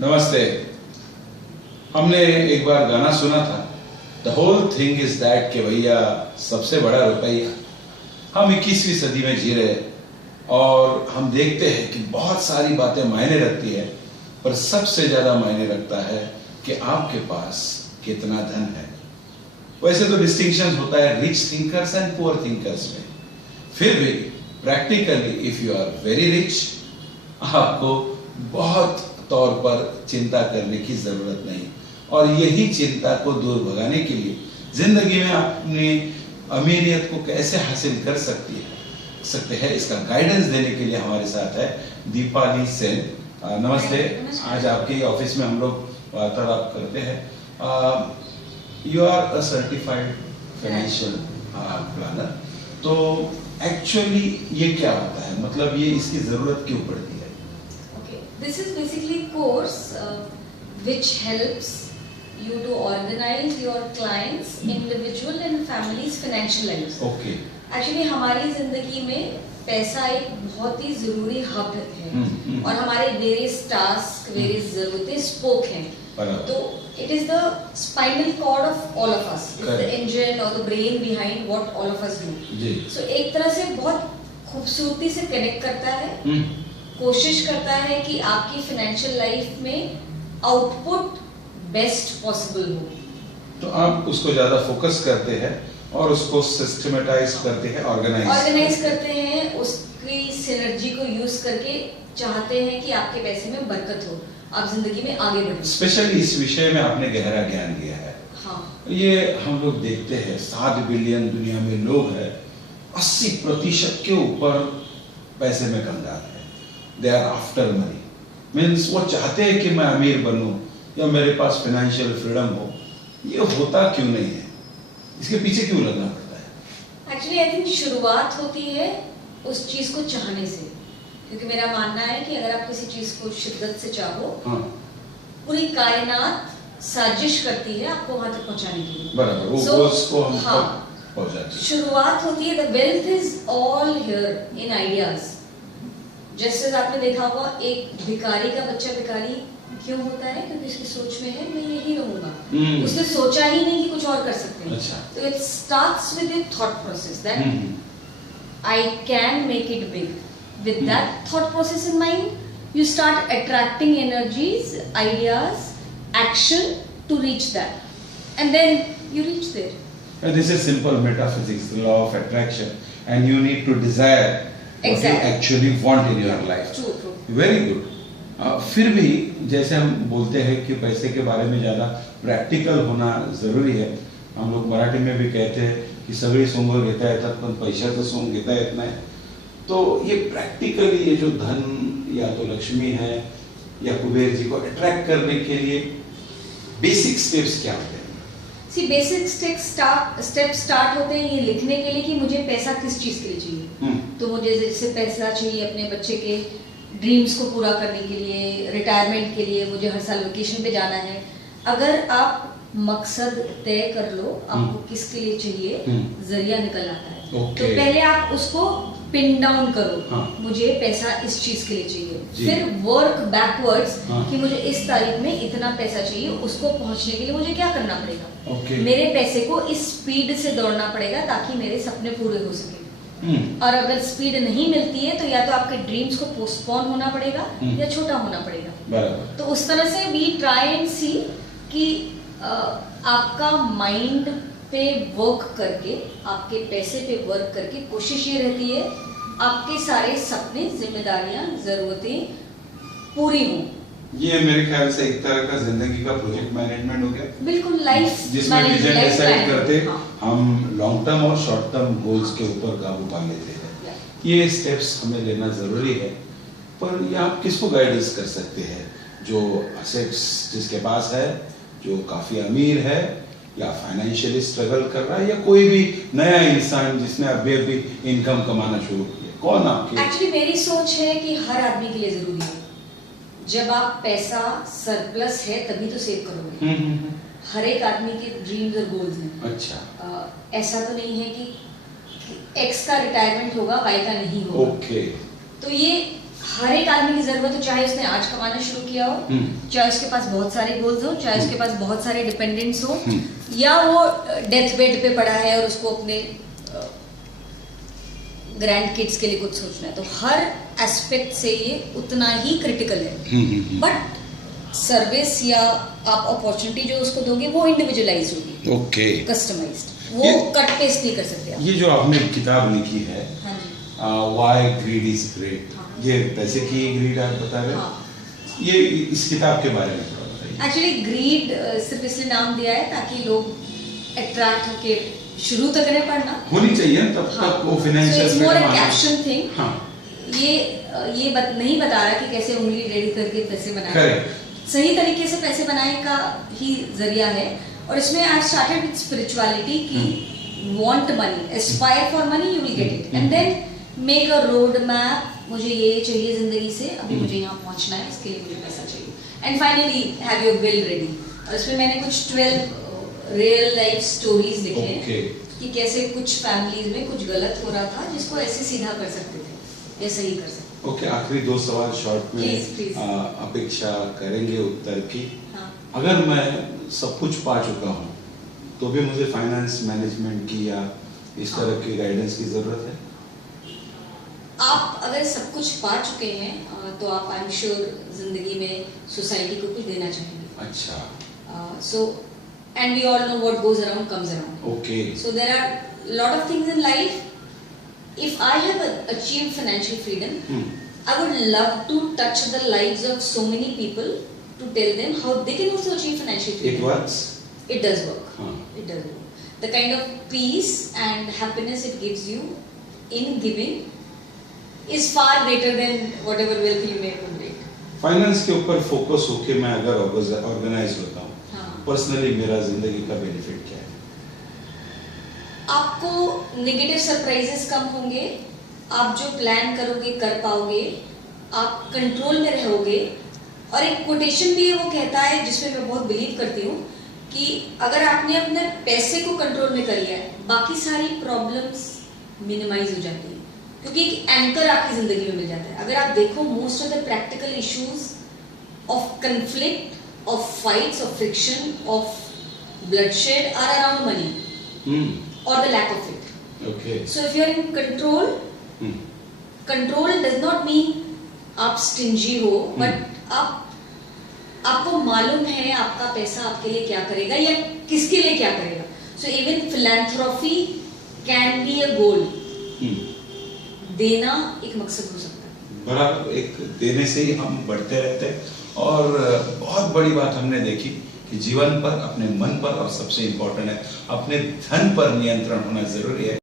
नमस्ते। हमने एक बार गाना सुना था, the whole thing is that कि भैया सबसे बड़ा रुपया। हम 21वीं सदी में जी रहे और हम देखते हैं कि बहुत सारी बातें मायने रखती है, पर सबसे ज्यादा मायने रखता है कि आपके पास कितना धन है। वैसे तो डिस्टिंक्शन होता है rich thinkers and poor thinkers में, फिर भी practically if you are very rich, आपको बहुत तौर पर चिंता करने की जरूरत नहीं। और यही चिंता को दूर भगाने के लिए जिंदगी में अपनी अमीरियत को कैसे हासिल कर सकते हैं, इसका गाइडेंस देने के लिए हमारे साथ है दीपाली सेन। नमस्ते। आज आपके ऑफिस में हम लोग वार्तालाप करते हैं। You are a certified financial planner. तो एक्चुअली ये क्या होता है, मतलब ये इसकी जरूरत क्यों पड़ती है? This is basically a course which helps you to organize your clients, individual and families financial lives. Okay. Actually हमारी जिंदगी में पैसा एक बहुत ही जरूरी हब है और हमारे various tasks, various जरूरतें स्पोक हैं। तो it is the spinal cord of all of us. It's the engine or the brain behind what all of us do. So एक तरह से बहुत खूबसूरती से कनेक्ट करता है, कोशिश करता है कि आपकी फाइनेंशियल लाइफ में आउटपुट बेस्ट पॉसिबल हो। तो आप उसको ज्यादा फोकस करते हैं और उसको सिस्टमेटाइज करते हैं, ऑर्गेनाइज करते हैं, उसकी सिनर्जी को यूज करके चाहते हैं कि आपके पैसे में बरकत हो, आप जिंदगी में आगे बढ़ें। स्पेशली इस विषय में आपने गहरा ज्ञान लिया है। हाँ। ये हम लोग देखते हैं 7 बिलियन दुनिया में लोग हैं, 80% के ऊपर पैसे में कंगाल है। They are after money. Means वो चाहते हैं कि मैं अमीर बनूं या मेरे पास फाइनेंशियल फ्रीडम हो। ये होता क्यों नहीं है, इसके पीछे क्यों लगना पड़ता है? Actually, I think शुरुआत होती है उस चीज को चाहने से, क्योंकि मेरा मानना है कि अगर आप किसी चीज को शिद्दत से चाहो, पूरी कायनात साजिश करती है आपको वहां तक पहुंचाने के लिए। बराबर, वो गोल्स को हम पहुंचाते हैं। शुरुआत होती है, the wealth is all here in ideas. जैसे आपने देखा होगा, एक भिखारी का बच्चा भिखारी क्यों होता है? क्योंकि उसकी सोच में है मैं यही रहूंगा। उसने सोचा ही नहीं कि कुछ और कर सकते हैं। अच्छा। तो it starts with a thought process that I can make it big. With that thought process in mind, you start attracting energies, ideas, action to reach that, and then you reach there. This is simple metaphysics, the law of attraction, and you need to desire what you actually want in your life. True. Very good. फिर भी जैसे हम बोलते हैं कि पैसे के बारे में ज़्यादा प्रैक्टिकल होना ज़रूरी है। हम लोग मराठी में भी कहते हैं कि सगळी सोंग घेता येतात पण पैशाचं सोंग घेता येत नाही। तो ये प्रैक्टिकली ये जो धन या तो लक्ष्मी है या कुबेर जी को अट्रैक्ट करने के लिए बेसिक स्टेप्स क्या होते हैं? बेसिक स्टेप स्टार्ट होते हैं ये लिखने के लिए कि मुझे पैसा किस चीज के लिए चाहिए। तो मुझे जैसे पैसा चाहिए अपने बच्चे के ड्रीम्स को पूरा करने के लिए, रिटायरमेंट के लिए, मुझे हर साल वेकेशन पे जाना है। अगर आप मकसद तय कर लो आपको किसके लिए चाहिए, जरिया निकल आता है। तो पहले आप उसको पिन डाउन करो, मुझे पैसा इस चीज के लिए चाहिए, फिर वर्क बैकवर्ड्स कि मुझे इस तारीख में इतना पैसा चाहिए, उसको पहुंचने के लिए मुझे क्या करना पड़ेगा, मेरे पैसे को इस स्पीड से दौड़ना पड़ेगा ताकि मेरे सपने पूरे हो सके। और अगर स्पीड नहीं मिलती है तो या तो आपके ड्रीम्स को पोस्टपोन होना पड़ेगा या छोटा होना पड़ेगा। तो उस तरह से वी ट्राई एंड सी कि आपका माइंड पे वर्क करके, आपके पैसे पे वर्क करके कोशिश ये रहती है आपके सारे सपने, जिम्मेदारियां, जरूरतें पूरी हों। ये मेरे ख्याल से एक तरह का जिंदगी का प्रोजेक्ट मैनेजमेंट हो गया। बिल्कुल, लाइफ जिसमें विजन डिसाइड करते हम लॉन्ग टर्म और शॉर्ट टर्म गोल्स के ऊपर काबू पा लेते हैं। ये स्टेप्स हमें लेना जरूरी है, पर ये आप किसको गाइडेंस कर सकते हैं? जो असेट्स जिसके पास है, जो काफी अमीर है या फाइनेंशियली स्ट्रगल कर रहा है, या कोई भी नया इंसान जिसने अभी इनकम कमाना शुरू किया, कौन आपके? एक्चुअली मेरी सोच है कि हर आदमी के लिए जरूरी है। जब आप पैसा सरप्लस है तभी तो सेव करोगे। हर एक आदमी के ड्रीम्स और गोल्स हैं। अच्छा। ऐसा तो नहीं है कि एक्स का रिटायरमेंट होगा, वाई का नहीं होगा। ओके। तो ये हर एक आदमी की जरूरत हो, चाहे उसने आज कमाना शुरू किया हो, चाहे उसके पास बहुत सारे गोल्स हो, चाहे उसके पास बहुत सारे डिपेंडेंट्स हो, या वो डेथ बेड पे पड़ा है और उसको अपने ग्रैंड किड्स के लिए कुछ सोचना है, तो हर एस्पेक्ट से ये उतना ही क्रिटिकल है। बट सर्विस या आप अपॉर्चुनिटी जो उसको दोगे वो इंडिविजुअलाइज होगी, ओके, कस्टमाइज्ड, वो कट पेस्ट नहीं कर सकते आप। ये जो आपने किताब लिखी है, हाँ जी, व्हाई ग्रीड इज ग्रेट, ये पैसे की ग्रीड आप बता रहे हैं। हाँ। ये इस किताब के बारे में थोड़ा बताइए। एक्चुअली ग्रीड सिर्फ इसलिए नाम दिया है ताकि लोग अट्रैक्ट होके शुरू तक करें पढ़ना, होनी चाहिए तब तक वो फाइनेंशियल मोर अ कैप्शन थिंग। हाँ, ये नहीं बता रहा कि कैसे उंगली टेढ़ी करके पैसे बनाए, करेक्ट, सही तरीके से पैसे बनाने का ही जरिया है। और इसमें आई स्टार्टेड विद स्पिरिचुअलिटी की want money, aspire for money, you will get it, and then make a road map, मुझे ये चाहिए जिंदगी से, अभी मुझे यहाँ पहुँचना है, इसके लिए मुझे पैसा चाहिए, and finally have your bill ready. और इसमें मैंने कुछ 12 रियल लाइफ स्टोरीज लिखे हैं कि कैसे कुछ फैमिलीज में कुछ गलत हो रहा था जिसको ऐसे सीधा कर सकते थे या सही कर सकते। ओके, आखिरी 2 सवाल शॉर्ट में प्लीज। अपेक्षा करेंगे उत्तर की। हाँ। अगर मैं सब कुछ पा चुका हूँ तो भी मुझे फाइनेंस मैनेजमेंट की या इस तरह की गाइडेंस की जरूरत है? आप अगर सब कुछ पा चुके हैं तो आप आई एम श्योर जिंदगी में सोसाइटी को कुछ देना चाहेंगे। अच्छा, सो and we all know what goes around comes around. Okay. So there are a lot of things in life. If I have achieved financial freedom, I would love to touch the lives of so many people to tell them how they can also achieve financial freedom. It works? It does work. It does work. The kind of peace and happiness it gives you in giving is far greater than whatever wealth you may accumulate. Finance के ऊपर focus होके मैं अगर organise होता हूँ, personally मेरा जिंदगी का बेनिफिट क्या है? आपको नेगेटिव सरप्राइजेस कम होंगे, आप जो प्लान करोगे कर पाओगे, आप कंट्रोल में रहोगे। और एक कोटेशन भी है, वो कहता है, जिसमें मैं बहुत बिलीव करती हूँ, कि अगर आपने अपने पैसे को कंट्रोल में कर लिया है, बाकी सारी प्रॉब्लम्स मिनिमाइज हो जाती है, क्योंकि एक एंकर आपकी जिंदगी में मिल जाता है। अगर आप देखो, most of the practical issues of conflict, of fights, of friction, of bloodshed are around money or the lack of it. Okay. So if you are in control, control does not mean आप stingy हो, but आपको मालूम है आपका पैसा आपके लिए क्या करेगा या किसके लिए क्या करेगा. So even philanthropy can be a goal. देना एक मकसद हो सकता है. बराबर, एक देने से ही हम बढ़ते रहते हैं. और बहुत बड़ी बात हमने देखी कि जीवन पर, अपने मन पर, और सबसे इम्पोर्टेंट है अपने धन पर नियंत्रण होना जरूरी है.